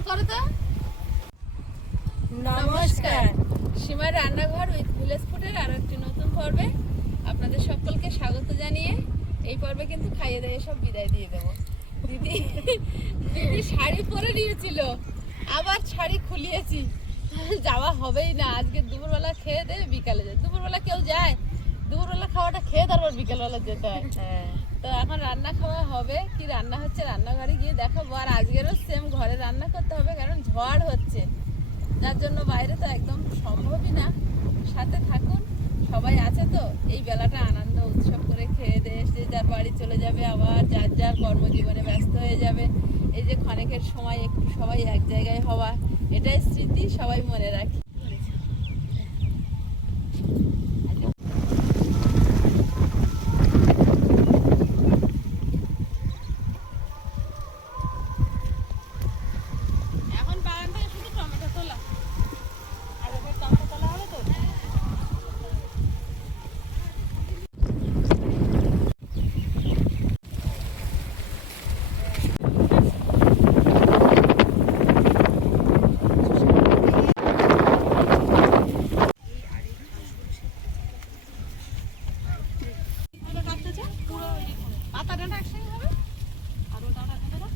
বের করো তো। নমস্কার, সীমার রান্নাঘর উইথ ভিলেজ ফুডের আরো একটি নতুন পর্বে আপনাদের সকলকে স্বাগত জানিয়ে এই পর্বে কিন্তু খাইয়ে দিয়ে সব বিদায় দিয়ে দেবো। দিদি দিদি শাড়ি পরে নিয়েছিল, আবার শাড়ি খুলিয়েছি, যাওয়া হবেই না। আজকে দুপুরবেলা খেয়ে দেবে, বিকালে যায়। দুপুরবেলা কেউ যায়? দুপুরবেলা খাওয়াটা খেয়ে তারপর বিকেলবেলা যেতে হয়। তো এখন রান্না খাওয়া হবে, কি রান্না হচ্ছে রান্নাঘরে গিয়ে দেখাবো। আর আজকেরও সেম ঘরে রান্না করতে হবে, কারণ ঝড় হচ্ছে, যার জন্য বাইরে তো একদম সম্ভবই না। সাথে থাকুন, সবাই আছে তো। এই বেলাটা আনন্দ উৎসব করে খেয়ে দিয়ে যে যার বাড়ি চলে যাবে, আবার যার যার কর্মজীবনে ব্যস্ত হয়ে যাবে। এই যে ক্ষণিকের সময় একটু সবাই এক জায়গায় হওয়া, এটাই স্মৃতি, সবাই মনে রাখি। এখন বাগান থেকে শুধু টমেটো তোলা, আর এবার টমেটো তোলা হবে তো। পাতা ডাঁটা একসঙ্গে হবে, আর ও ডাঁটা কেটে দাও।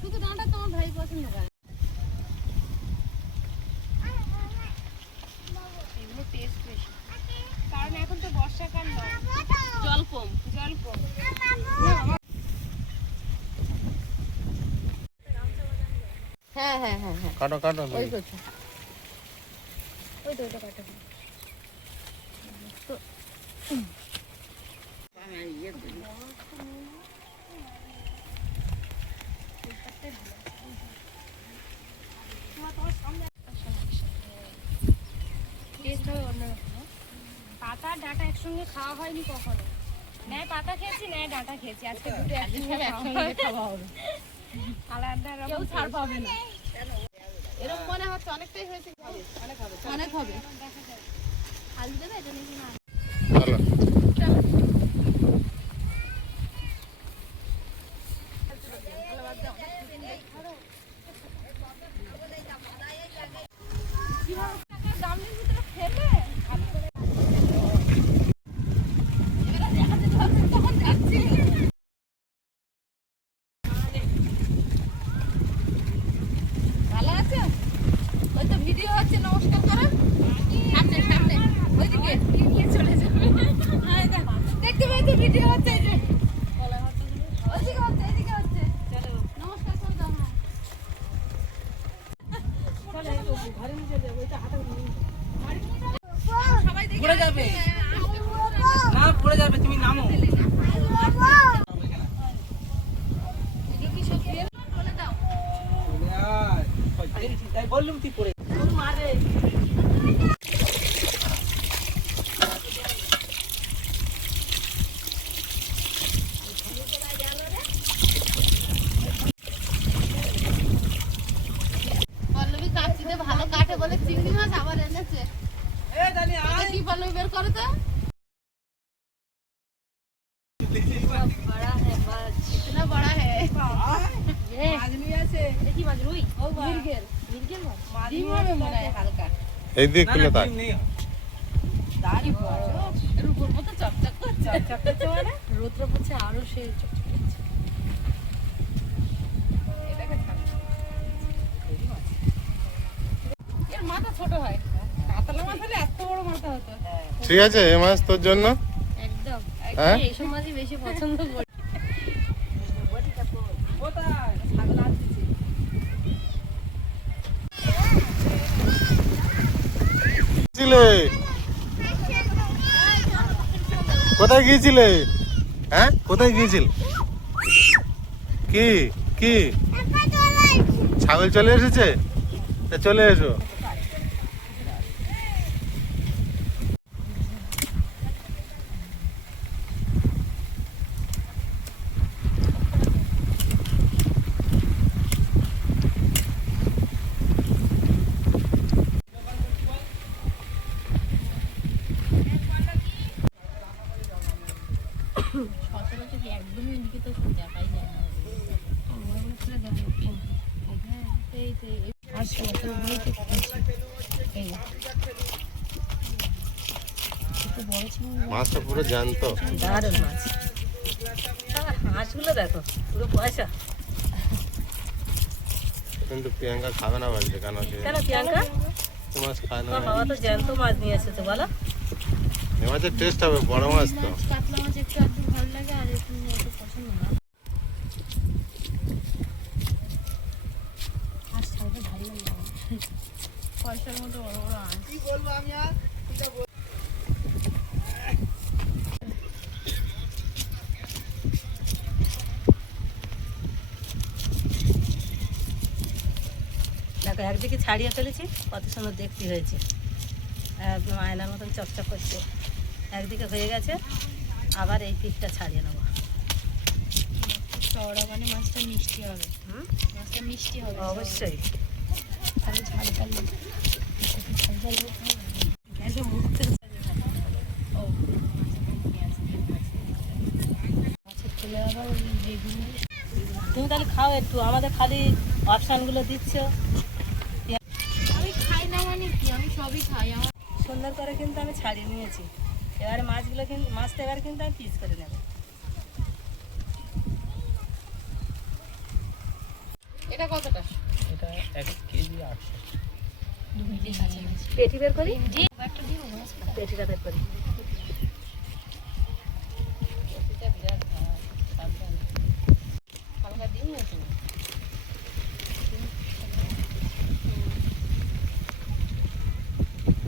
শুধু ডাঁটা তোমার ভাই পছন্দ করে। এগুলো টেস্ট বেশি, কারণ এখন তো বর্ষাকাল নয়, জল কম। হ্যাঁ হ্যাঁ হ্যাঁ হ্যাঁ, কাটো কাটো। ওই করছে, ওই তো ওইটা কাটা। তো পাতা ডাটা একসঙ্গে খাওয়া হয়নি কখনো। নেয় পাতা খেয়েছি, নেয় ডাটা খেয়েছি, আজকে দুটো একসঙ্গে খাওয়া হবে, আলাদা কেউ ছাড় পাবে না। এরকম মনে হচ্ছে অনেকটাই হয়েছে, অনেক হবে। আলু দেবে এটা নাকি না? ভালো আছে? ওই তো ভিডিও হচ্ছে, নমস্কার করো। সামনে সামনে ওইদিকে নিয়ে চলে যাবে। দেখতে পেয়েছি ভিডিও হচ্ছে, এই যে ওইদিকে হচ্ছে, এদিকে হচ্ছে। নমস্কার করে দাও। সবাই দেখে পড়ে যাবে না, পড়ে যাবে, তুমি নামো। এগুলো কি সব দিয়ে বলে দাও। তাই বললুম তুই পড়ে মারে পল্লবী কাচ্চিতে ভালো কাটে বলে চিংড়ি মাছ আবার এনেছে। এটা কি পল্লবী বের করো তো। बड़ा है बस, इतना बड़ा है। ये आदमी আছে, দেখি মাছ রুই, ও মিরগেল মাছ, ডিম হবে মনে হয় হালকা। এই দিক খুলে থাক। দাড়ি বড়, এর উপর মতো চকচক করছে, চকচক করছে মানে রৌদ্র পড়ছে আরো সে চকচক করছে। এটাকে ছাড়, এর মাথা ছোট হয়, কাতলা মাছ হলে এত বড় মাথা হতো। ঠিক আছে, এই মাছ তোর জন্য। একদম হ্যাঁ? এইসব মাছই বেশি পছন্দ করি। কোথায় গিয়েছিলে? হ্যাঁ, কোথায় গিয়েছিল? কি কি ছাগল চলে এসেছে? তা চলে এসো। সচরাচর একদমই এদিকে তো দেখাই যায় না। এই এই তো এই আসো তো বুঝতে পারছি এই একটু বড় ছিল না? মাছটা পুরো জ্যান্ত। দারুণ মাছ। হাঁসগুলো দেখো পুরো পয়সা। কিন্তু প্রিয়াঙ্কা খাবে না বলছে, কেন সে কেন প্রিয়াঙ্কা? এ মাছ খায় না? তোমার বাবা তো জ্যান্ত মাছ নিয়ে এসেছে বলো। এ মাছের টেস্ট হবে, বড় মাছ তো। মাছ কাতলা মাছ একটু আধটু ভালো লাগে আর একটু অত পছন্দ না। হাঁস ছাড়তে ভালো লাগে আমার। পয়সার মতো বড় বড় আঁশ। দেখো একদিকে ছাড়িয়ে ফেলেছি, কত সুন্দর দেখতে হয়েছে, একদম আয়নার মতন চকচক করছে। একদিকে হয়ে গেছে, আবার এই পিঠটা ছাড়িয়ে নেবো। চওড়া মানে মাছটা মিষ্টি হবে। হুম, মাছটা মিষ্টি হবে অবশ্যই। তাহলে ঝাল ঝাল ঝাল ঝাল গ্যাসে মুখতে মাছের তুলে আবার বেগুন তুমি তাহলে খাও একটু, আমাদের খালি অপশানগুলো দিচ্ছ। আমি খাই না মানে কি, আমি সবই খাই। আমার সুন্দর করে কিন্তু আমি ছাড়িয়ে নিয়েছি। এবারে মাছগুলো কিন্তু, মাছটা এবারে কিন্তু আমি পিস করে নেবো। এটা কতটা? এটা 1 কেজি 800। পেটি বের করি, একটা দিও মাছ পেটিটা বের করি। এটা বিরাট ভালো, সাবধানে। হালকা ডিম আছে না?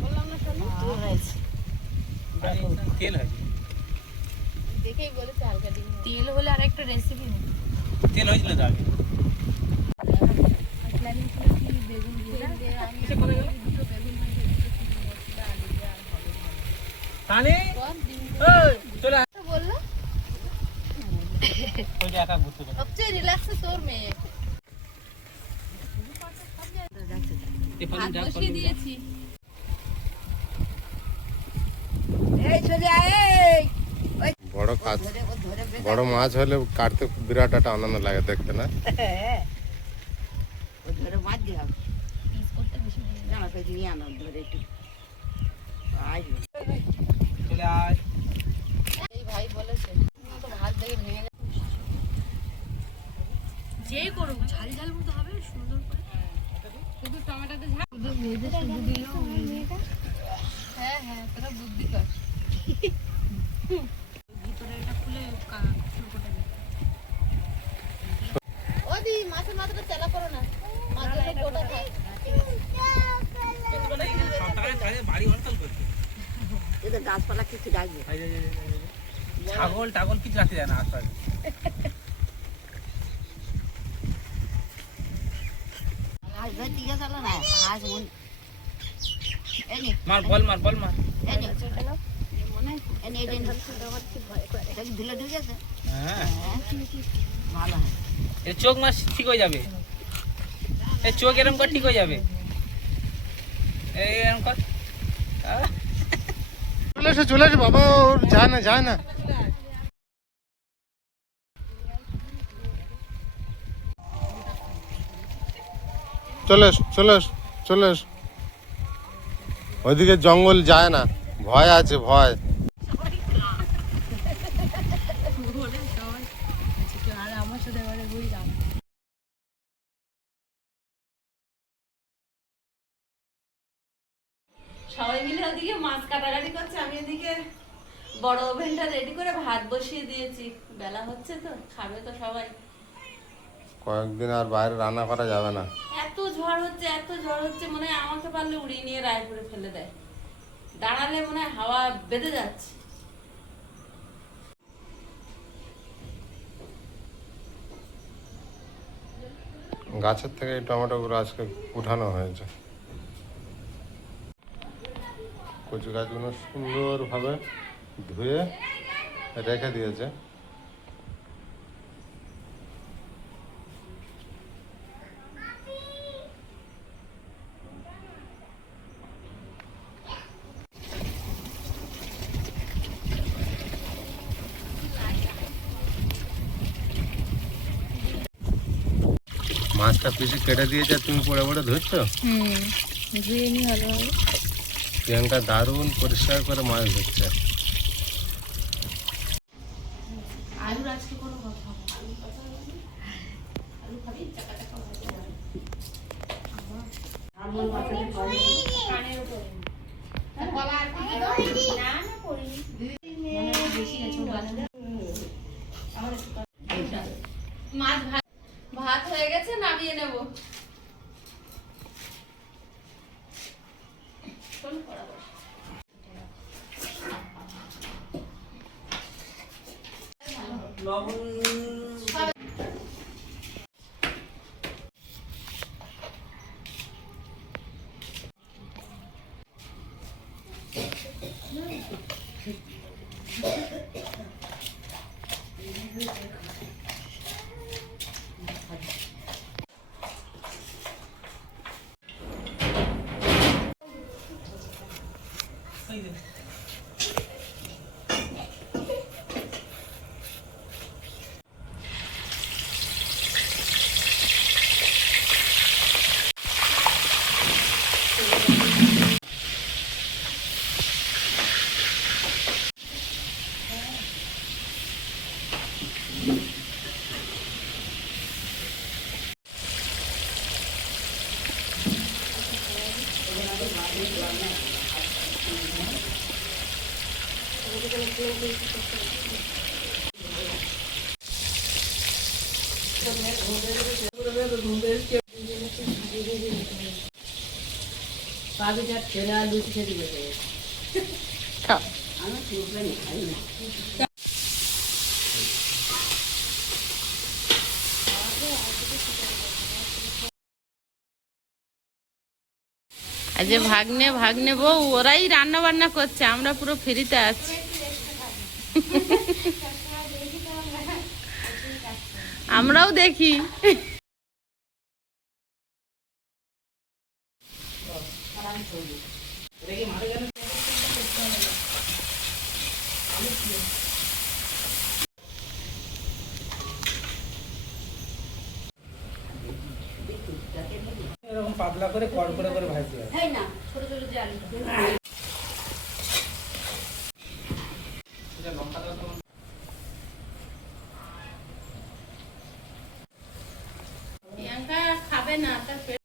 বললাম না শোনো, ডিম হয়েছে। তেল হয়, দেখেই বলেছে হালকা ডিম আছে। তেল হলে আর একটা রেসিপি নেই। তেল হয়েছিল তো আগে। প্ল্যানিং করে কি বেগুন দিয়ে না? আমি দুটো বেগুন ভাজি, দুটো মশলা, আলু দিয়ে আর হবে না। তানে বল, ডিম চলে তো বললো ওই যে একা ঘুরতে পারে। সবচেয়ে রিল্যাক্সে তোর মেয়ে। এই ভাত পানি বসিয়ে দিয়েছি। বড় কাজ, বড় মাছ হলে কাটতে বিরাট একটা আনন্দ লাগে দেখতে, না? হ্যাঁ, পিস করতে বেশি ভালো লাগে। চলে আয়। এই ভাই বলেছে তো ভাত দেখে ভেঙে গেছে। যেই করুক ঝাল ঝাল মতো হবে সুন্দর করে। শুধু টমেটোতে ঝাল। ভেজে শুধু দিল হ্যাঁ হ্যাঁ, তোরা বুদ্ধি কর। ভিতরে এটা খুলে ফুলকোটা দিই। ও দি, মাছের মাথাটা তেলা করো না, মাছ যেন গোটা থাকে। বাড়ি অঞ্চল করছে। গাছপালা কিছু ডাকবে। ছাগল টাগল কিছু রাখতে যায় না আশপাশে। মার বল মার বল মার। হ্যাঁ, এ চোখ মাছ ঠিক হয়ে যাবে। এ চোখ এরকম কর ঠিক হয়ে যাবে। এই এরকম কর। আহ, চলে এসো বাবা, ওর যায় না, যায় না। চলে এসো, চলে এসো, চলে এসো। ওইদিকে জঙ্গল যায় না, ভয় আছে, ভয়। আর আমার সাথে এবারে বুঝলাম সবাই মিলে ওদিকে মাছ কাটাকাটি করছে, আমি এদিকে বড় ওভেনটা রেডি করে ভাত বসিয়ে দিয়েছি। বেলা হচ্ছে তো, খাবে তো সবাই। কয়েকদিন আর বাইরে রান্না করা যাবে না। এত ঝড় হচ্ছে, এত ঝড় হচ্ছে, মনে হয় আমাকে পারলে উড়িয়ে নিয়ে রায়পুরে ফেলে দেয়। দাঁড়ালে মনে হয় হাওয়া বেঁধে যাচ্ছে। গাছের থেকে এই টমেটোগুলো আজকে উঠানো হয়েছে। কচু গাছগুলো সুন্দরভাবে ধুয়ে রেখে দিয়েছে। মাছটা মাছটা পিসে কেটে দিয়েছে আর তুমি পড়ে পড়ে ধরছো। ধুয়ে নি ভালোভাবে। প্রিয়াঙ্কা দারুণ পরিষ্কার করে মাছ ধরছে। আলুর আজকে কোনো কথা কানের উপরে কলা আর কি না না করিনি বেশি গেছে মাছ ভাত হয়ে গেছে, নামিয়ে নেব। আজ যে ভাগ্নে বউ ওরাই রান্না বান্না করছে, আমরা পুরো ফ্রিতে আছি। আমরাও দেখি। এরকম পাতলা করে কড় করে ভাজতে হবে। তাই না, ছোট ছোট যে আলু প্রিয়াঙ্কা খাবে না, তার পেট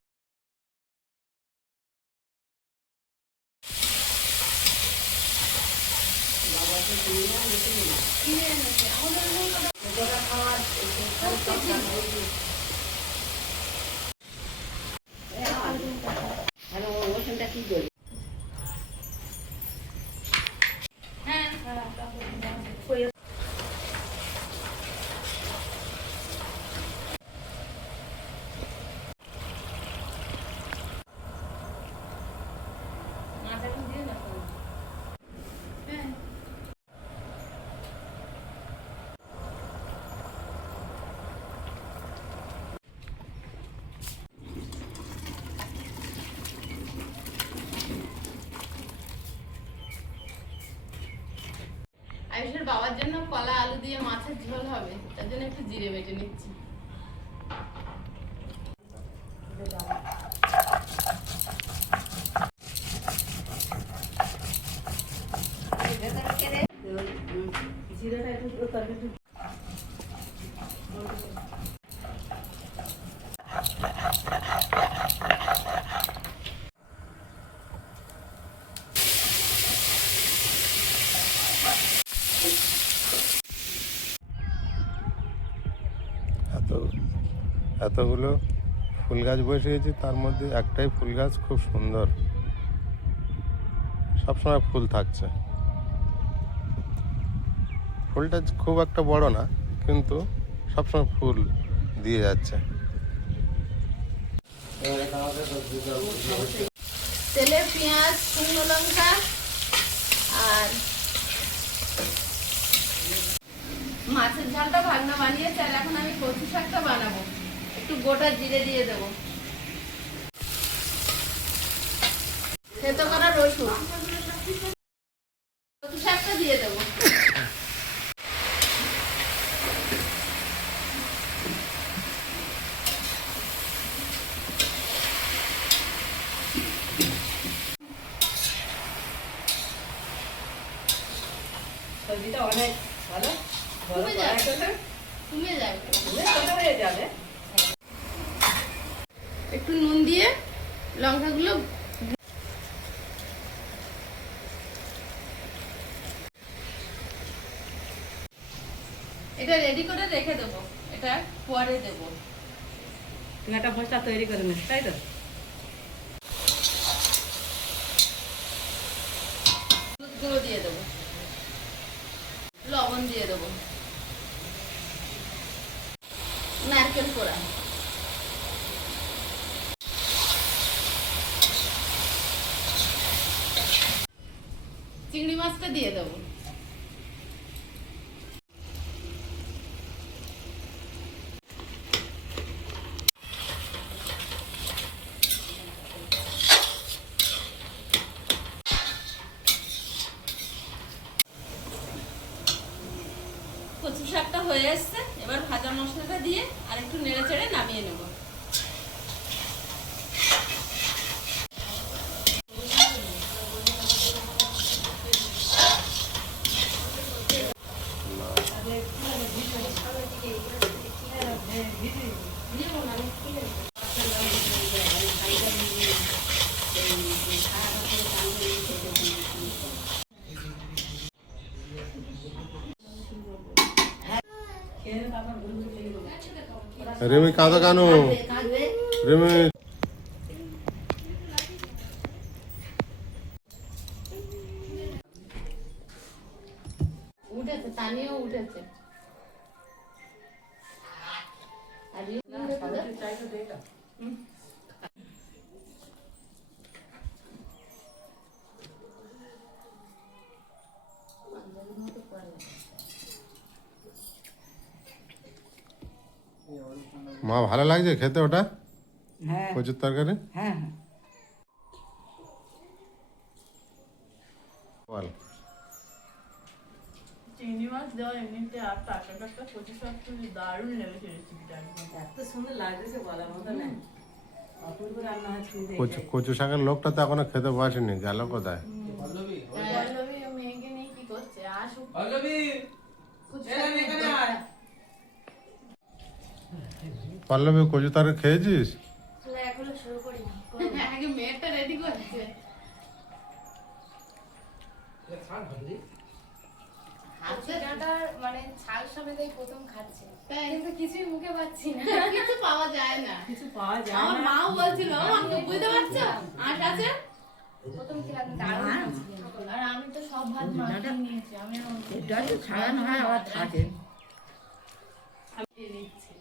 আয়ুষের বাবার জন্য কলা আলু দিয়ে মাছের ঝোল হবে, তার জন্য একটু জিরে বেটে নিচ্ছি। এতগুলো ফুল গাছ বসিয়েছি, তার মধ্যে একটাই ফুল গাছ খুব সুন্দর, সবসময় ফুল থাকছে। ফুলটা খুব একটা বড় না, কিন্তু সবসময় ফুল দিয়ে যাচ্ছে। তেলে পেঁয়াজ, শুকনো লঙ্কা আর মাছের ঝালটা ভাগনা বানিয়েছে, আর এখন আমি কচু শাকটা বানাবো। একটু গোটা জিরে দিয়ে দেবো, থেতো করা রসুন, কচু শাকটা দিয়ে দেবো। এটা অনেক ভালো বড় কমে কড়াই যাবে। করলে কমে যাবে। ছোট হয়ে যাবে। একটু নুন দিয়ে লঙ্কাগুলো এটা রেডি করে রেখে দেবো, এটা পরে দেবো। তুমি একটা মশলা তৈরি করে নিস, তাই তো? হলুদ গুঁড়ো দিয়ে দেবো, লবণ দিয়ে দেবো, নারকেল কোড়া, চিংড়ি মাছটা দিয়ে দেবো, কচু শাকটা হয়ে এসছে, এবার ভাজা মশলাটা দিয়ে আর একটু নেড়ে চেড়ে নামিয়ে নেব। রিমি কাঁদো কেন? রিমি উঠেছে, তানিও উঠেছে। আর মা ভালো লাগছে খেতে ওটা হ্যাঁ কচুর তরকারি? হ্যাঁ বল। চিংড়ি মাছ দেওয়া এমনিতে আর টাটকা টাটকা কচু শাক তো দারুণ লেগেছে রেসিপিটা একদম। এত সুন্দর লাগছে বলার মতো না, অপূর্ব রান্না হচ্ছে কিন্তু কচু এটাই। কচু শাকের লোকটা তো এখনো খেতে বসেনি, গেল কোথায়? পল্লবী পল্লবী ও মেয়েকে নিয়ে কি করছে? আসুক পল্লবী এখানে আয়। পল্লবী কচু তরকারি খেয়েছিস? এখনো শুরু করিনি। আগে মেয়েটা রেডি করছে। কচু ডাঁটার মানে ছাল সমেতই প্রথম খাচ্ছে, তাই? কিন্তু কিছুই মুখে পাচ্ছি না। কিছু পাওয়া যায় না। কিছু পাওয়া যায় আমার না। মাও বলছিল, আমি তো বুঝতে পারছো আট আছে। প্রথম খেলাম দারুণ লাগছিল। আর আমি তো সব ভাত মাখিয়ে নিয়েছি, আমি ছাড়ানো হয় আবার থাকে। দিয়ে নিচ্ছি।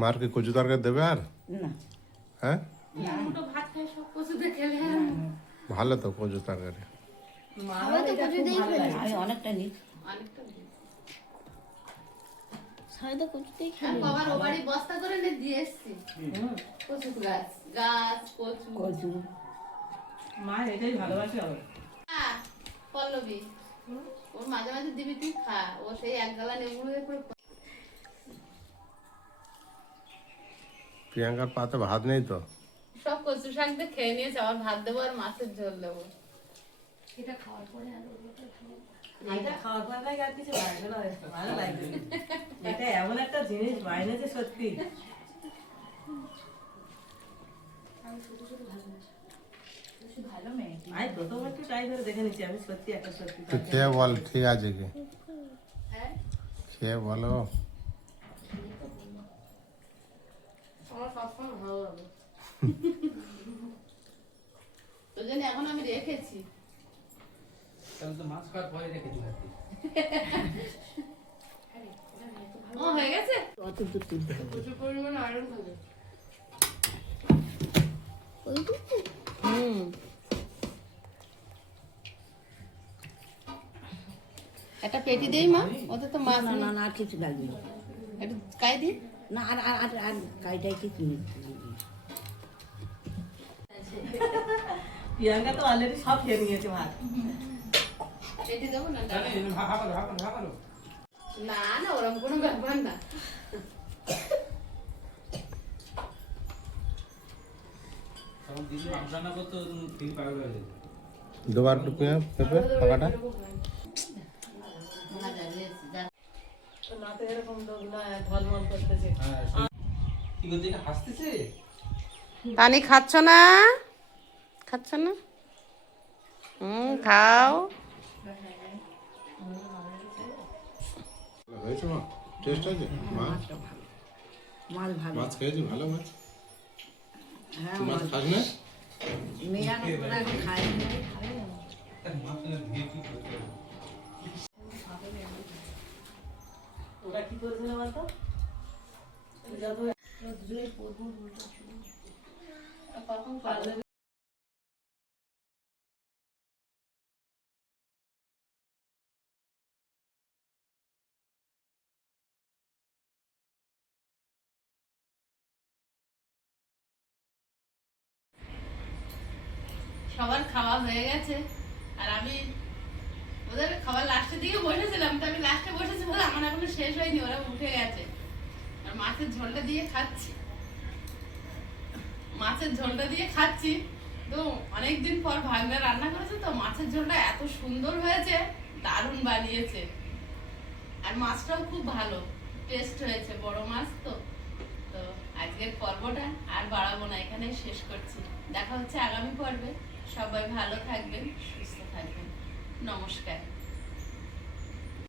মার কি কচু তরকারি দেবে আর? না হ্যাঁ দুটো ভাত খাই সব কচুতে খেলে আর ভালো তো কচু তরকারি। আমরা তো কচু দিয়েই ফেলেছি। আমি অনেকটা নিই। অনেকটা দিই। সারাটা কচুতেই আমি বাবার ও বাড়ি বস্তা করে নিয়ে দিয়ে এসছি। কচু গাছ, গাছ, কচু। কচু মা এটাই ভালোবাসে আবার। হ্যাঁ, পল্লবী ওর মাঝে মাঝে দিবি, তুই খা। ও সেই এক গালা নেবু হয়ে পুরো প্রিয়াঙ্কার পাতে ভাত নেই তো? সব কচু শাক দিয়ে খেয়ে নিয়েছে। আবার ভাত দেবো আর মাছের ঝোল দেবো। এটা খাওয়ার পরে আর এটা খাওয়ার পর নাকি আর কিছু লাগবে না, ভালো লাগবে। এটা এমন একটা জিনিস বাইরেছে সত্যি। ভালো মেয়ে। আমি প্রথম একটু ট্রাই করে দেখে নিচ্ছি, আমি সত্যি একটা সত্যি তুই খেয়ে বল ঠিক আছে কি? হ্যাঁ, খেয়ে বলো। আমার সবসময় ভালো লাগে। তো জানি এখন আমি রেখেছি। তাহলে তো মাছ খাওয়ার পরে রেখেছি ভাত। ও হয়ে গেছে? অত দূর তুলতে হবে। প্রচুর পরিমাণে আয়রন থাকে। একটা পেটি দেই মা, ওতে তো মাছ না নেই। না না আর কিছু লাগবে না। একটু কাই দিই। না আর আর আর আর কাইটাই কিছু নেই। প্রিয়াঙ্কা তো অলরেডি সব খেয়ে নিয়েছে ভাত। পেটি দেবো না? তাহলে ভালো। না না, ওরকম কোনো ব্যাপার না। তখন দিদি মাংস রান্না করতো, ফিল পাগল হয়ে যেত। দুবার একটু পেঁয়াজ পেঁপে ফাঁকাটা না তো এরকম লোক না ঝলমল করতেছে। কি করছে এটা হাসতেছে? তানি খাচ্ছ না? খাচ্ছ না? খাও। হয়েছে মা? টেস্ট আছে মাছ? মাছ ভালো। মাছ খেয়েছি, ভালো মাছ। হ্যাঁ তুই মাছ খাস না? মেয়ে এখন খায় ওরা কি করেছিল বলতো? সবার খাওয়া হয়ে গেছে আর আমি ওদের খাবার লাস্টের দিকে বসেছিলাম, তো আমি লাস্টে বসেছি বলে আমার এখনো শেষ হয়নি, ওরা উঠে গেছে। আর মাছের ঝোলটা দিয়ে খাচ্ছি, মাছের ঝোলটা দিয়ে খাচ্ছি। তো অনেকদিন পর ভাগনা রান্না করেছে, তো মাছের ঝোলটা এত সুন্দর হয়েছে, দারুণ বানিয়েছে। আর মাছটাও খুব ভালো টেস্ট হয়েছে, বড় মাছ তো। তো আজকের পর্বটা আর বাড়াবো না, এখানেই শেষ করছি। দেখা হচ্ছে আগামী পর্বে। সবাই ভালো থাকবেন, সুস্থ থাকবেন। নমস্কার।